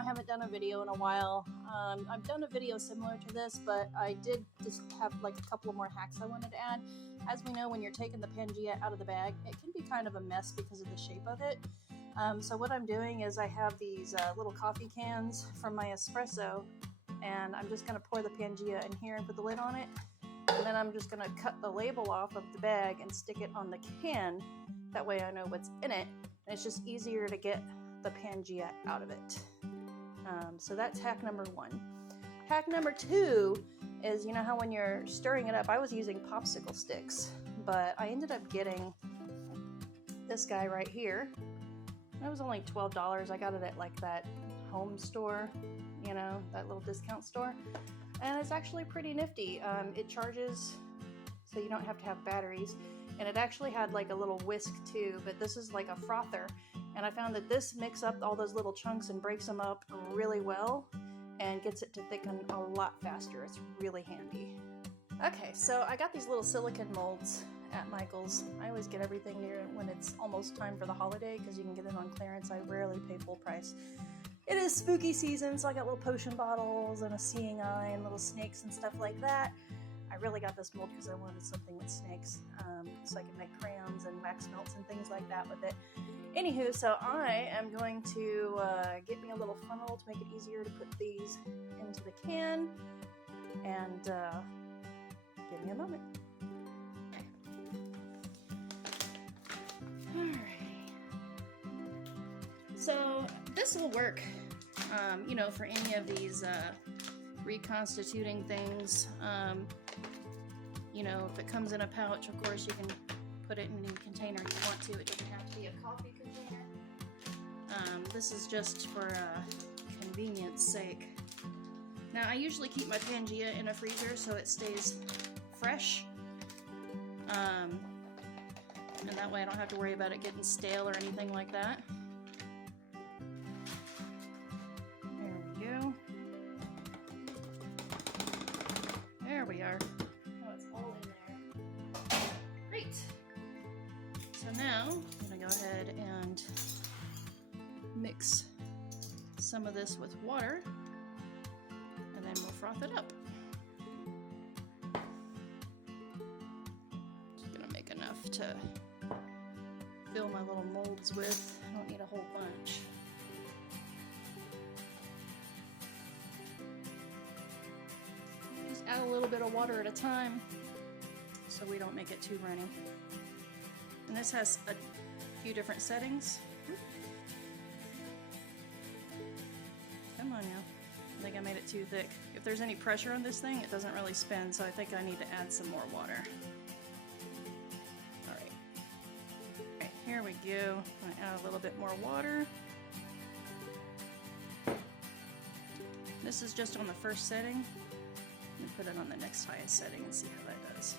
I haven't done a video in a while. I've done a video similar to this, but I did just have like a couple of more hacks I wanted to add. As we know, when you're taking the Pangaea out of the bag, it can be kind of a mess because of the shape of it. So what I'm doing is I have these little coffee cans from my espresso, and I'm just going to pour the Pangaea in here and put the lid on it. And then I'm just going to cut the label off of the bag and stick it on the can. That way I know what's in it. And it's just easier to get the Pangaea out of it. So that's hack number 1. Hack number 2 is, you know how when you're stirring it up, I was using popsicle sticks, but I ended up getting this guy right here. It was only $12. I got it at like that home store, you know, that little discount store. And it's actually pretty nifty. It charges, so you don't have to have batteries. And it actually had like a little whisk too, but this is like a frother. And I found that this mixes up all those little chunks and breaks them up really well and gets it to thicken a lot faster. It's really handy. Okay, so I got these little silicone molds at Michael's. I always get everything near when it's almost time for the holiday because you can get it on clearance. I rarely pay full price. It is spooky season, so I got little potion bottles and a seeing eye and little snakes and stuff like that. I really got this mold because I wanted something with snakes, so I could make crayons and wax melts and things like that with it. Anywho, so I am going to get me a little funnel to make it easier to put these into the can, and give me a moment. Okay. Alright. So this will work, you know, for any of these reconstituting things. You know, if it comes in a pouch, of course you can put it in any container you want to. It doesn't have to be a coffee container. This is just for convenience sake. Now, I usually keep my Pangaea in a freezer so it stays fresh. And that way I don't have to worry about it getting stale or anything like that. There we go. There we are. Oh, it's all in there. Great. So now I'm going to go ahead and mix some of this with water, and then we'll froth it up. Just going to make enough to fill my little molds with. I don't need a whole bunch. Just add a little bit of water at a time so we don't make it too runny. And this has a few different settings. Come on now. I think I made it too thick. If there's any pressure on this thing, it doesn't really spin, so I think I need to add some more water. Alright. Alright, here we go. I'm going to add a little bit more water. This is just on the first setting. Let me put it on the next highest setting and see how that does.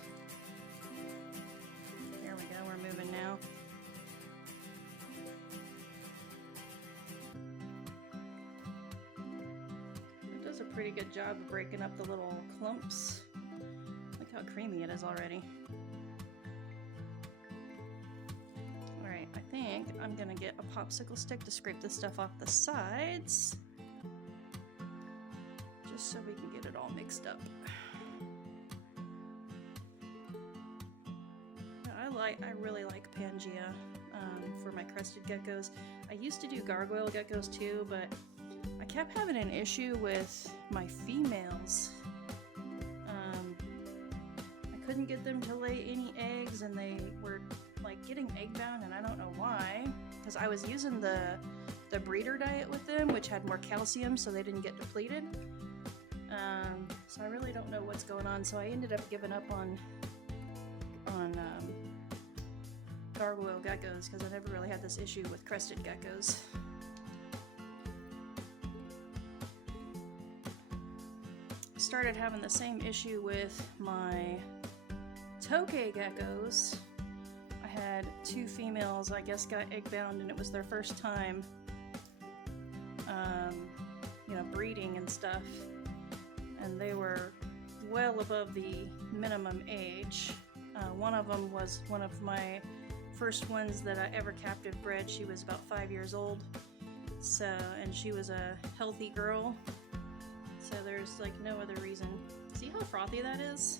There we go, we're moving now. It does a pretty good job of breaking up the little clumps. Look how creamy it is already. Alright, I think I'm gonna get a popsicle stick to scrape this stuff off the sides, just so we can get it all mixed up. I really like Pangaea for my crested geckos. I used to do gargoyle geckos too, but I kept having an issue with my females. I couldn't get them to lay any eggs, and they were like getting egg bound, and I don't know why, because I was using the breeder diet with them, which had more calcium, so they didn't get depleted. So I really don't know what's going on, so I ended up giving up on gargoyle geckos because I never really had this issue with crested geckos. Started having the same issue with my tokay geckos. I had 2 females, I guess, got egg bound, and it was their first time, you know, breeding and stuff, and they were well above the minimum age. One of them was one of my first ones that I ever captive bred. She was about 5 years old, So, and she was a healthy girl. So there's like no other reason. See how frothy that is?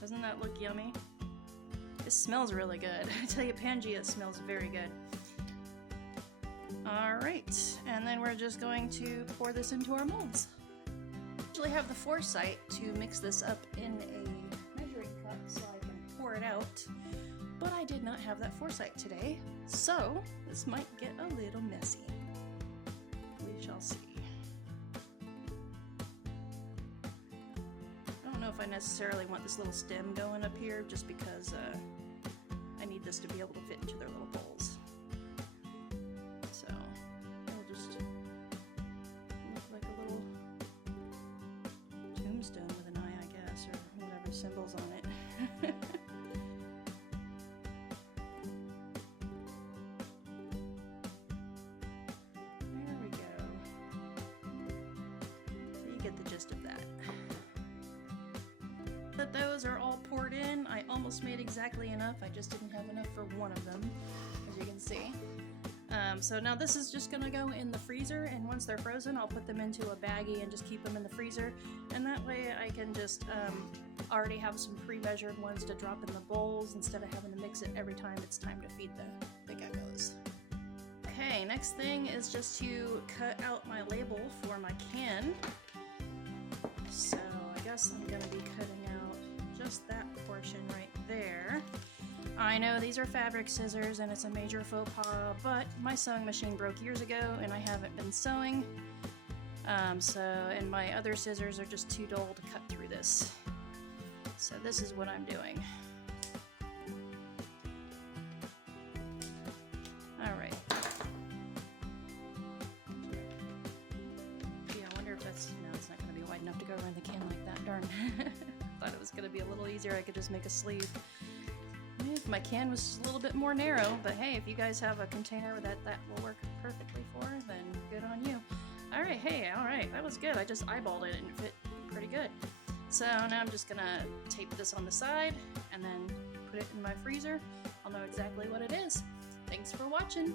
Doesn't that look yummy? It smells really good. I tell you, Pangaea smells very good. Alright, and then we're just going to pour this into our molds. I usually have the foresight to mix this up in a measuring cup so I can pour it out, but I did not have that foresight today, so this might get a little messy. We shall see. I don't know if I necessarily want this little stem going up here, just because I need this to be able to fit into their little bowls. So it'll just look like a little tombstone with an eye, I guess, or whatever symbols on it. There we go. So you get the gist of that. But those are all poured in. I almost made exactly enough. I just didn't have enough for one of them, as you can see. So now this is just gonna go in the freezer, and once they're frozen, I'll put them into a baggie and just keep them in the freezer. And that way I can just already have some pre-measured ones to drop in the bowls instead of having to mix it every time it's time to feed the geckos. Okay, next thing is just to cut out my label for my can. So I guess I'm gonna be cutting out just that portion right there. I know these are fabric scissors and it's a major faux pas, but my sewing machine broke years ago and I haven't been sewing. And my other scissors are just too dull to cut through this. So this is what I'm doing. Alright. Gee, I wonder if that's... No, it's not going to be wide enough to go around the can like that. Darn. Thought it was going to be a little easier. I could just make a sleeve. If my can was just a little bit more narrow, but hey, if you guys have a container that will work perfectly for, then good on you. Alright, hey, alright, that was good. I just eyeballed it and it fit pretty good. So now I'm just gonna tape this on the side and then put it in my freezer. I'll know exactly what it is. Thanks for watching.